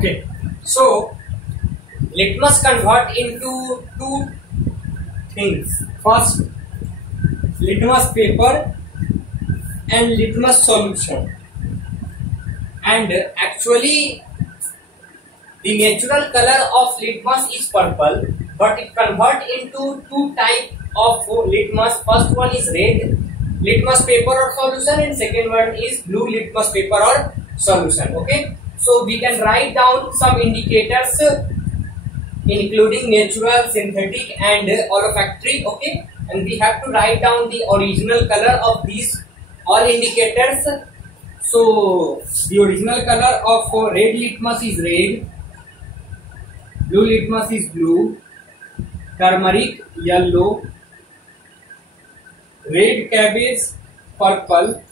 Okay, so litmus convert into two things. First, litmus paper and litmus solution. And actually, the natural color of litmus is purple, but it convert into two type of litmus. First one is red litmus paper or solution, and second one is blue litmus paper or solution. Okay, so we can write down some indicators, including natural, synthetic, and olfactory. Okay, and we have to write down the original color of these all indicators. So the original color of red litmus is red, blue litmus is blue, turmeric yellow, red cabbage purple,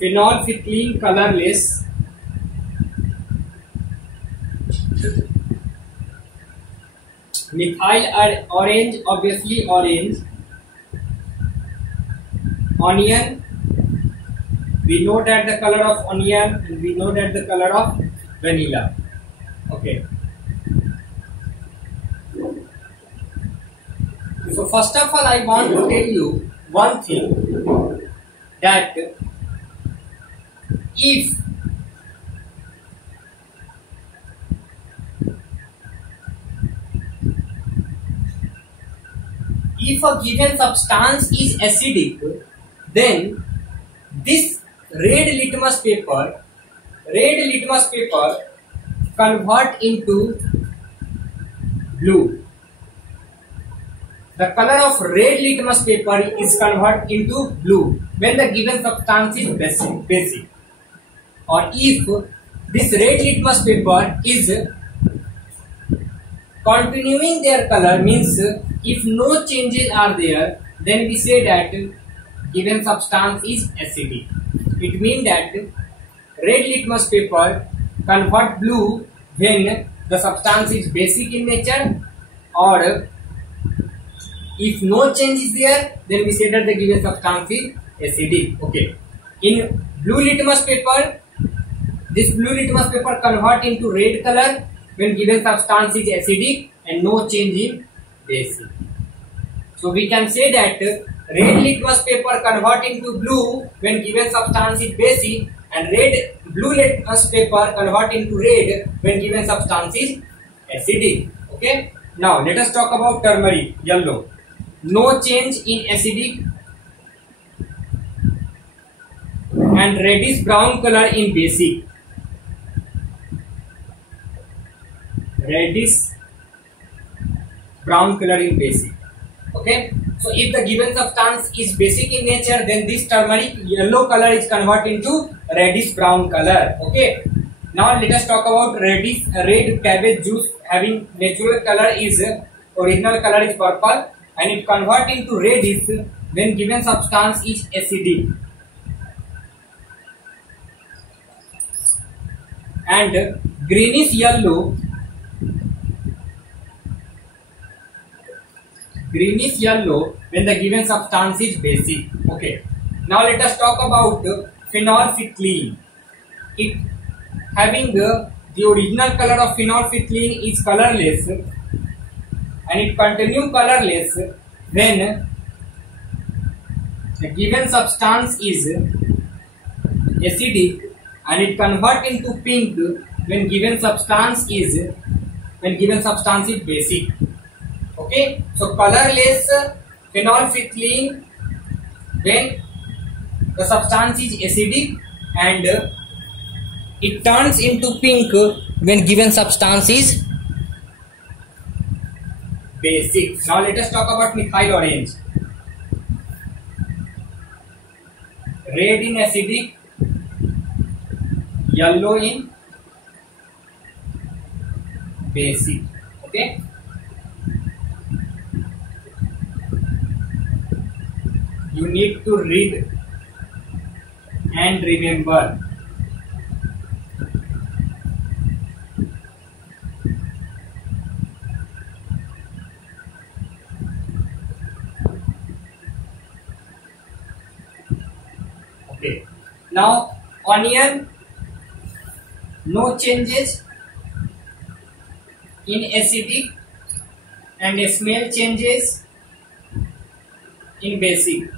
phenolphthalein colorless, methyl orange obviously orange, onion, we know that the color of onion and we know that the color of vanilla. Okay, so first of all I want to tell you one thing, that if a given substance is acidic, then this red litmus paper convert into blue. The color of red litmus paper is convert into blue when the given substance is basic. Or if this red litmus paper is continuing their color, means if no changes are there, then we say that given substance is acidic. It means that red litmus paper convert blue when the substance is basic in nature, or if no change is there, then we say that the given substance is acidic. Okay. In blue litmus paper, this blue litmus paper convert into red color when given substance is acidic and no change in basic. So we can say that red litmus paper convert into blue when given substance is basic, and blue litmus paper convert into red when given substance is acidic. Okay. Now let us talk about turmeric yellow. No change in acidic and reddish brown color in basic. Reddish brown color in basic. Okay, so if the given substance is basic in nature, then this turmeric yellow color is converted into reddish brown color. Okay, now let us talk about red cabbage juice having natural color is original color is purple, and it convert into reddish when given substance is acidic. And greenish yellow when the given substance is basic. Okay, now let us talk about phenolphthalein. It having the original color of phenolphthalein is colorless, and it continue colorless when the given substance is acidic, and it convert into pink when given substance is basic. Okay, so colorless phenolphthalein when the substance is acidic, and it turns into pink when given substance is basic. Now let us talk about methyl orange. Red in acidic, yellow in basic. Okay, you need to read and remember. Okay, now onion no changes in acidic, and smell changes in basic.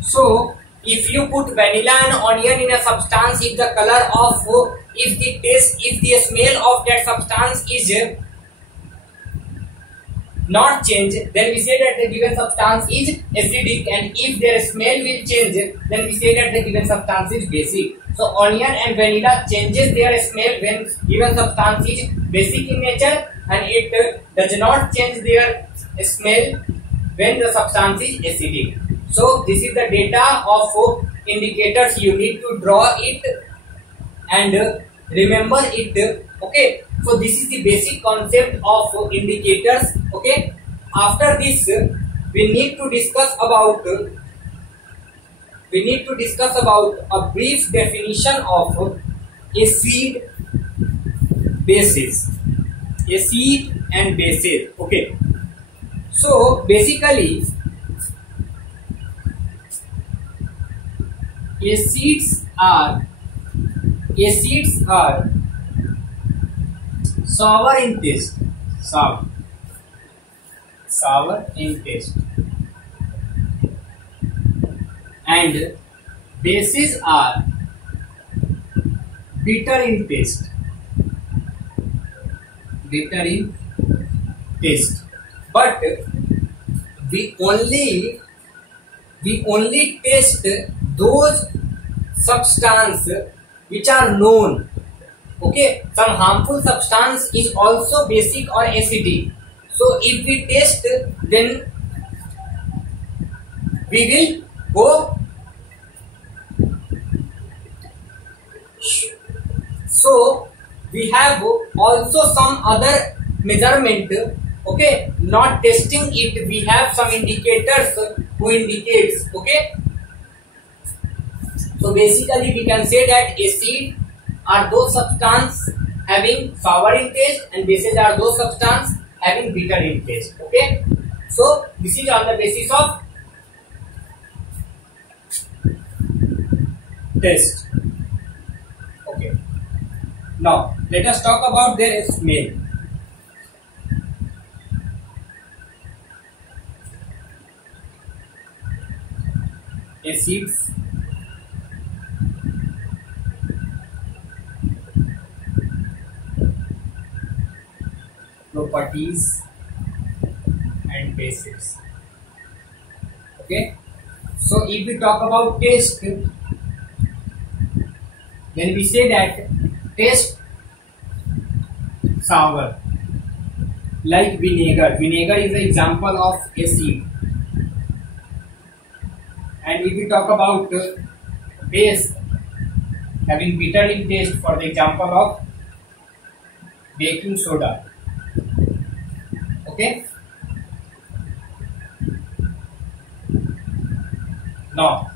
So if you put vanilla and onion in a substance, if the color of, if the taste, if the smell of that substance is not change, then we say that the given substance is acidic, and if their smell will change, then we say that the given substance is basic. So onion and vanilla changes their smell when given substance is basic in nature, and it does not change their smell when the substance is acidic. So this is the data of indicators. You need to draw it and remember it. Okay, so this is the basic concept of indicators. Okay, after this we need to discuss about a brief definition of acid bases, acid and bases. Okay, so basically acids are sour in taste, sour in taste, and bases are bitter in taste, but we only taste those substances which are known. Okay, some harmful substance is also basic or acidic. So if we taste, then we will go. So we have also some other measurement. Okay, not testing it, we have some indicators who indicates. Okay, so basically we can say that acid are those substances having sour in taste, and bases are those substances having bitter in taste. Okay, so this is on the basis of taste. Okay, now let us talk about their smell. Acids properties and bases. Okay, so if we talk about taste, then we say that taste sour, like vinegar. Vinegar is an example of acid. And if we talk about base having bitter in taste, for the example of baking soda. Okay, now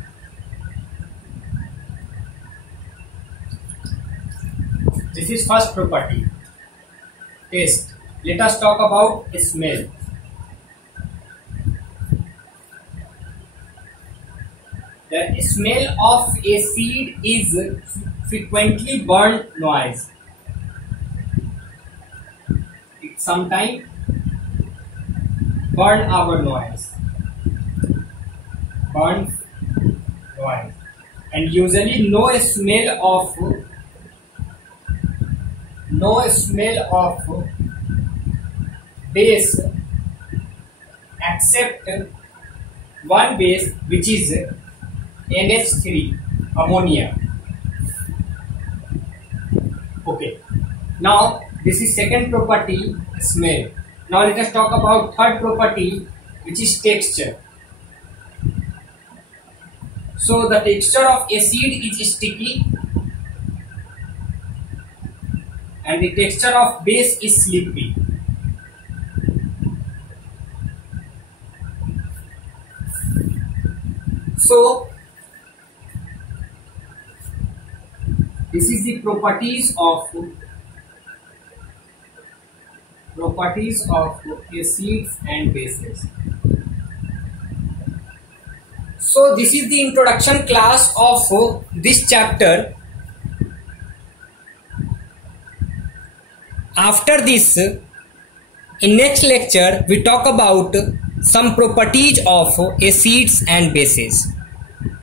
this is first property, taste. Let us talk about smell. The smell of acid is frequently burnt noise. It sometimes burn our noise, and usually no smell of base except one base, which is NH3, ammonia. Okay, now this is second property, smell. Now let us talk about third property, which is texture. So the texture of acid is sticky, and the texture of base is slippery. So this is the properties of acids and bases. So this is the introduction class of this chapter. After this, in next lecture, we talk about some properties of acids and bases.